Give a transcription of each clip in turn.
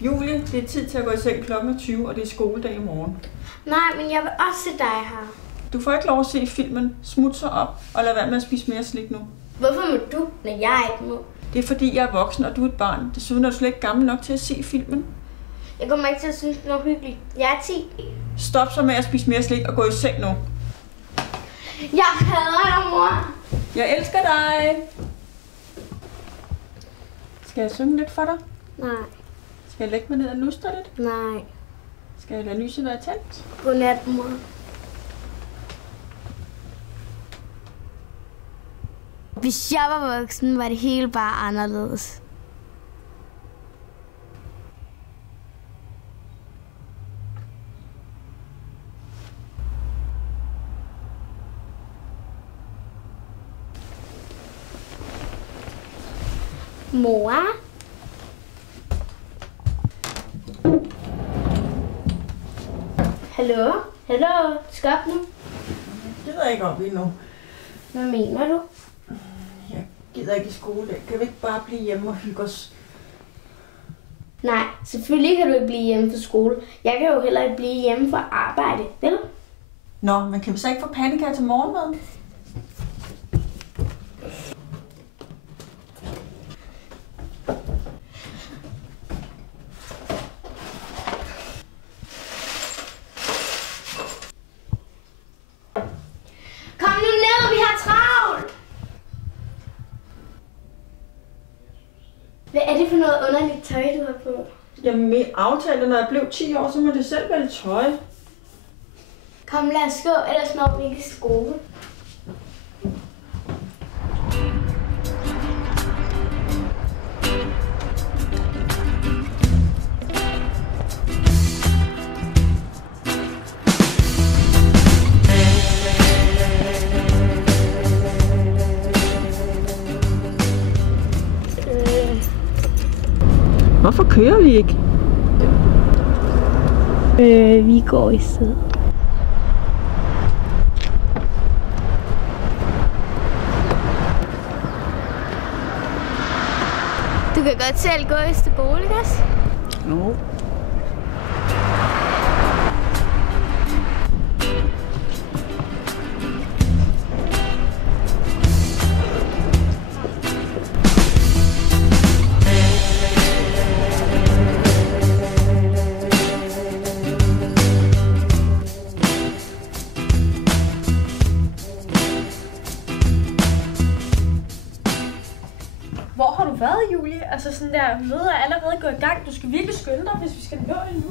Julie, det er tid til at gå i seng klokken 20, og det er skoledag i morgen. Nej, men jeg vil også se dig her. Du får ikke lov at se filmen. Smut så op og lad være med at spise mere slik nu. Hvorfor må du, når jeg ikke må? Det er fordi, jeg er voksen, og du er et barn. Desuden er du slet ikke gammel nok til at se filmen. Jeg kommer ikke til at synes, det er hyggeligt. Jeg er 10. Stop så med at spise mere slik og gå i seng nu. Jeg hader dig, mor. Jeg elsker dig. Skal jeg synge lidt for dig? Nej. Skal jeg lægge mig ned og nusse dig lidt? Nej. Skal jeg lade lyset være tændt? Godnat, mor. Hvis jeg var voksen, var det hele bare anderledes. Mor? Hallo? Hallo? Skal op nu? Det ved jeg ikke op endnu. Hvad mener du? Jeg gider ikke i skole. Kan vi ikke bare blive hjemme og hygge os? Nej, selvfølgelig kan du ikke blive hjemme fra skole. Jeg kan jo heller ikke blive hjemme fra arbejde, vel? Nå, men kan vi så ikke få pandekager til morgenmad? Kom nu ned, vi har travlt! Hvad er det for noget underligt tøj, du har på? Jamen, min aftale, når jeg blev 10 år, så må det selv vælge tøj. Kom, lad os gå, ellers når vi ikke i skole. Hvorfor kører vi ikke? Vi går i stedet. Du kan godt selv gå i skole, ikke også? Jo. Hvor har du været, Julie? Altså sådan der, mødet er allerede gået i gang. Du skal virkelig skynde dig, hvis vi skal nå det nu.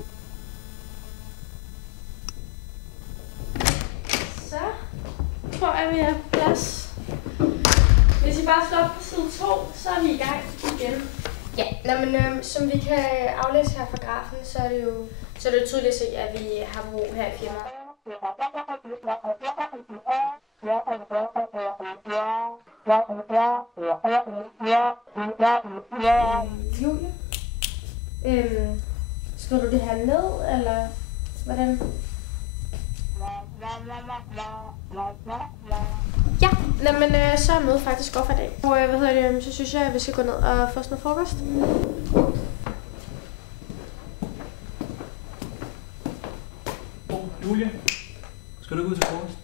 Så tror jeg, vi er på plads. Hvis I bare slår op på side 2, så er vi i gang igen. Ja, men som vi kan aflæse her fra grafen, så er det jo tydeligt at se, at vi har ro her i firmaet. Julie? Skriver du det her ned, eller hvordan? Ja, men så er mødet faktisk godt for i dag. Og så synes jeg, at vi skal gå ned og få os noget frokost. Julie, skal du gå ud til frokost?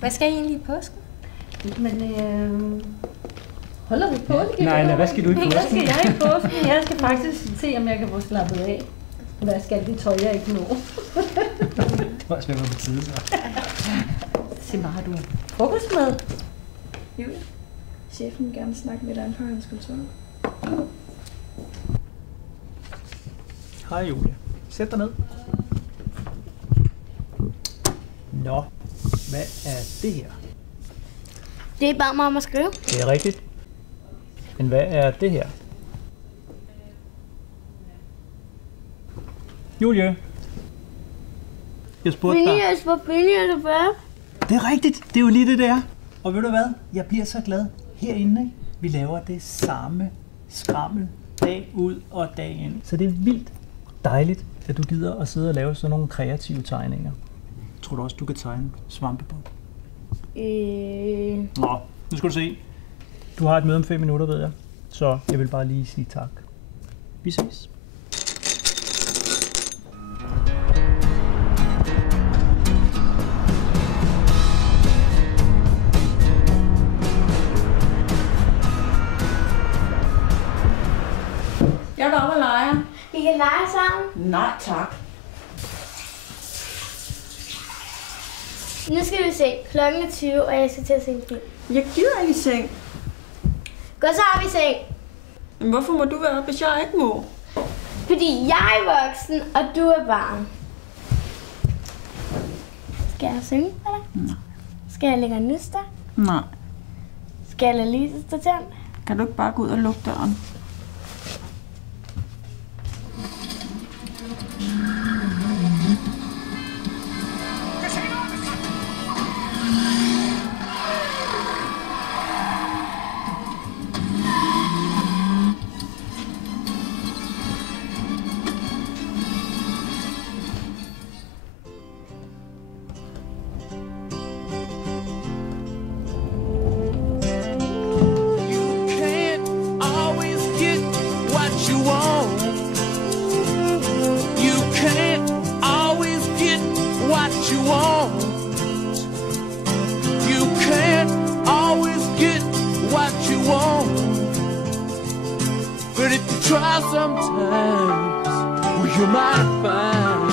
Hvad skal I egentlig i påsken? Men holder vi påske? Nej, hvad skal du i påsken? Hvad skal jeg i påsken? Jeg skal faktisk se, om jeg kan få slappet af. Hvad skal det tøj, jeg ikke når? Det var svært på tide. Se, hvad har du frokost med? Julie, chefen vil gerne snakke med dig på hans kontor. Hej Julie. Sæt dig ned. Nå, hvad er det her? Det er bare mig om at skrive. Det er rigtigt. Men hvad er det her? Julie. Jeg spurgte dig. Phineas, hvor Phineas er hvad? Det er rigtigt. Det er jo lige det der. Og ved du hvad? Jeg bliver så glad herinde, ikke? Vi laver det samme skrammel dag ud og dag ind. Så det er vildt dejligt, at du gider at sidde og lave sådan nogle kreative tegninger. Tror du også, du kan tegne svampebob? Nå, nu skal du se. Du har et møde om 5 minutter, ved jeg. Så jeg vil bare lige sige tak. Vi ses. Jeg er deroppe og leger. Vi kan lege sammen. Nej, tak. Nu skal vi se. Klokken er 20, og jeg skal til at se en film. Jeg gider ikke i seng. Gå så op i seng. Men hvorfor må du være op, hvis jeg ikke må? Fordi jeg er voksen, og du er barn. Skal jeg synge for dig? Nej. Skal jeg lægge en nys der? Nej. Skal jeg lade lyset stå tændt? Kan du ikke bare gå ud og lukke døren? But if you try sometimes, well, you might find